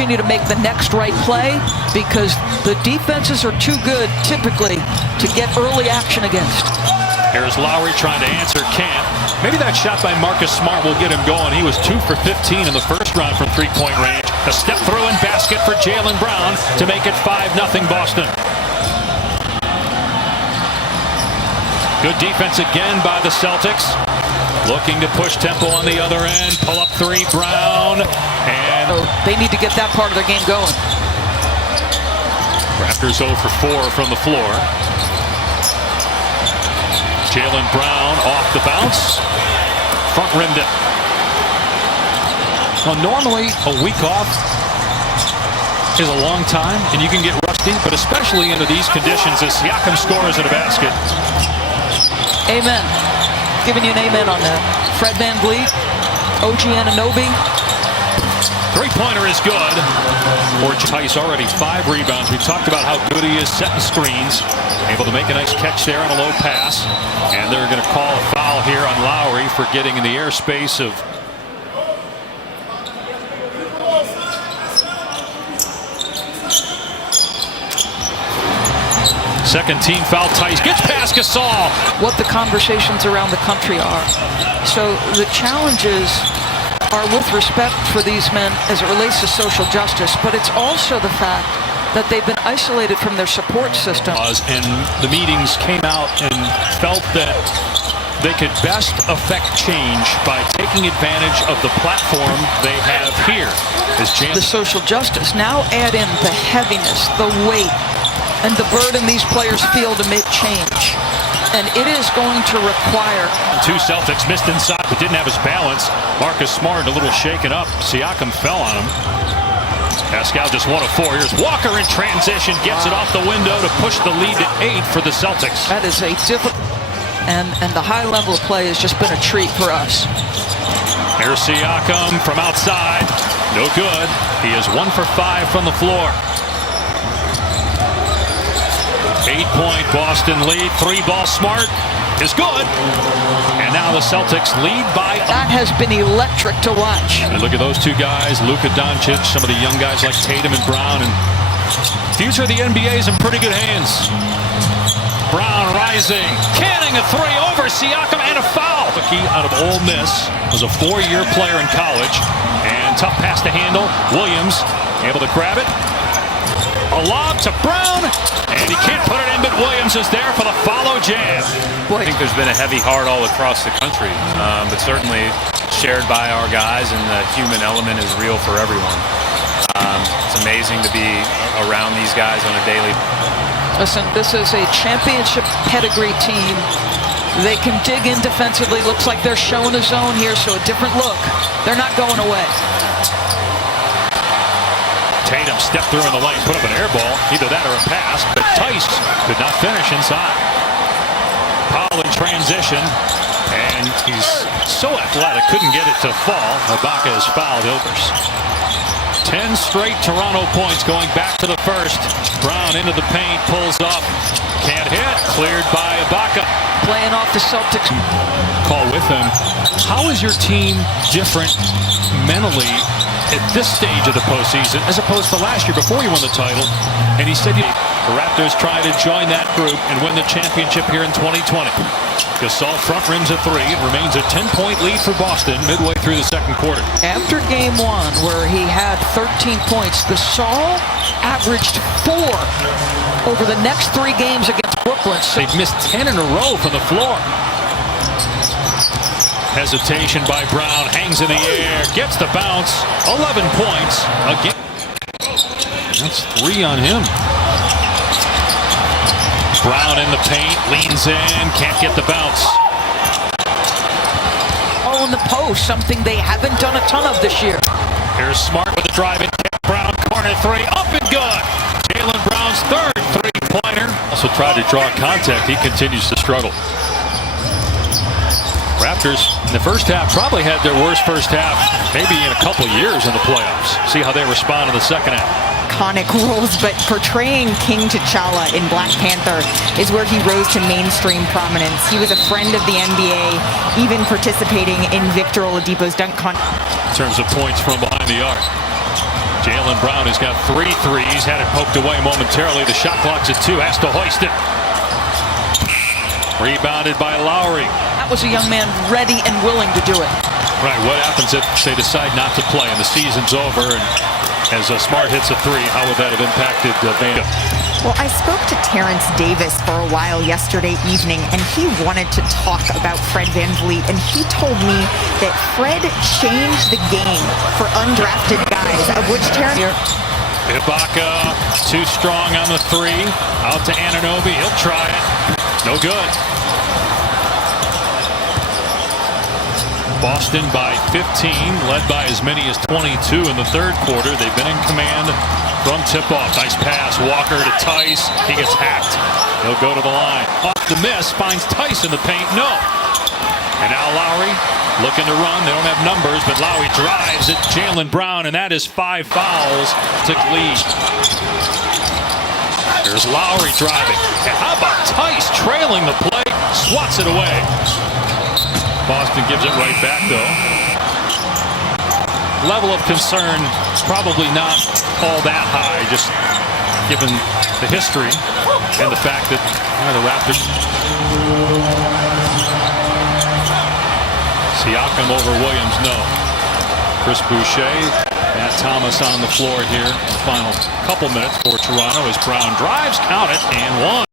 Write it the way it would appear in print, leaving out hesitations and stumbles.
Continue to make the next right play because the defenses are too good typically to get early action against. Here's Lowry trying to answer, can't. Maybe that shot by Marcus Smart will get him going. He was 2 for 15 in the first round from three-point range. A step through and basket for Jaylen Brown to make it 5-0 Boston. Good defense again by the Celtics. Looking to push tempo on the other end. Pull up three, Brown. And so they need to get that part of their game going. Raptors 0 for 4 from the floor. Jaylen Brown off the bounce. Front rimmed it. Well, normally a week off is a long time and you can get rusty, but especially under these conditions as Siakam scores at a basket. Amen. Giving you an amen on that. Fred VanVleet, OG Anunoby. Three-pointer is good. Tice already 5 rebounds. We talked about how good he is setting screens. Able to make a nice catch there on a low pass. And they're going to call a foul here on Lowry for getting in the airspace of second team foul. Tice gets past Gasol. What the conversations around the country are. So the challenges are with respect for these men as it relates to social justice, but it's also the fact that they've been isolated from their support system. And the meetings came out and felt that they could best affect change by taking advantage of the platform they have here. The social justice. Now add in the heaviness, the weight, and the burden these players feel to make change. And it is going to require... Two Celtics missed inside but didn't have his balance. Marcus Smart a little shaken up. Siakam fell on him. Pascal just 1 of 4. Here's Walker in transition. Gets it off the window to push the lead to 8 for the Celtics. That is a difficult... And the high level of play has just been a treat for us. Here's Siakam from outside. No good. He is 1 for 5 from the floor. 8-point Boston lead. 3-ball Smart is good. And now the Celtics lead by... That has been electric to watch. And look at those two guys, Luka Doncic, some of the young guys like Tatum and Brown. And future of the NBA is in pretty good hands. Brown rising, canning a 3 over Siakam and a foul. Rookie out of Ole Miss, was a 4-year player in college. And tough pass to handle. Williams able to grab it. A lob to Brown, and he can't put it in, but Williams is there for the follow jam. I think there's been a heavy heart all across the country, but certainly shared by our guys, and the human element is real for everyone. It's amazing to be around these guys on a daily. Listen, this is a championship pedigree team. They can dig in defensively. Looks like they're showing a zone here, so a different look. They're not going away. Tatum stepped through in the lane, put up an air ball, either that or a pass, but Tice could not finish inside. Powell in transition, and he's so athletic, couldn't get it to fall. Ibaka has fouled Ilbers. 10 straight Toronto points going back to the first. Brown into the paint, pulls up, can't hit, cleared by Ibaka. Playing off the Celtics. Call with him. How is your team different mentally at this stage of the postseason as opposed to last year before you won the title? And he said the Raptors try to join that group and win the championship here in 2020. Gasol front rims a 3. It remains a 10-point lead for Boston midway through the second quarter. After game 1, where he had 13 points, Gasol averaged 4 over the next 3 games against Brooklyn. So they've missed 10 in a row from the floor. Hesitation by Brown, hangs in the air, gets the bounce, 11 points again. That's 3 on him. Brown in the paint, leans in, can't get the bounce. Oh, in the post, something they haven't done a ton of this year. Here's Smart with a drive and Brown, corner 3, up and good. Jaylen Brown's 3rd three-pointer. Also tried to draw contact, he continues to struggle. Raptors in the first half probably had their worst first half maybe in a couple years in the playoffs. See how they respond in the second half. Iconic roles, but portraying King T'Challa in Black Panther is where he rose to mainstream prominence. He was a friend of the NBA, even participating in Victor Oladipo's dunk contest. In terms of points from behind the arc. Jaylen Brown has got 3 threes, had it poked away momentarily. The shot clock's at 2, has to hoist it. Rebounded by Lowry. That was a young man ready and willing to do it. Right, what happens if they decide not to play and the season's over, and as Smart hits a 3, how would that have impacted Van? Well, I spoke to Terrence Davis for a while yesterday evening, and he wanted to talk about Fred VanVleet, and he told me that Fred changed the game for undrafted guys, of which Terrence... Ibaka, too strong on the 3. Out to Anunoby, he'll try it. No good. Boston by 15, led by as many as 22 in the third quarter. They've been in command from tip-off. Nice pass, Walker to Tice. He gets hacked. He'll go to the line. Off the miss, finds Tice in the paint. No. And now Lowry looking to run. They don't have numbers, but Lowry drives at Jaylen Brown, and that is 5 fouls to lead. There's Lowry driving. And how about Tice trailing the play? Swats it away. Boston gives it right back, though. Level of concern probably not all that high, just given the history and the fact that the Raptors. Siakam over Williams, no. Chris Boucher, Matt Thomas on the floor here in the final couple minutes for Toronto as Brown drives, count it, and 1.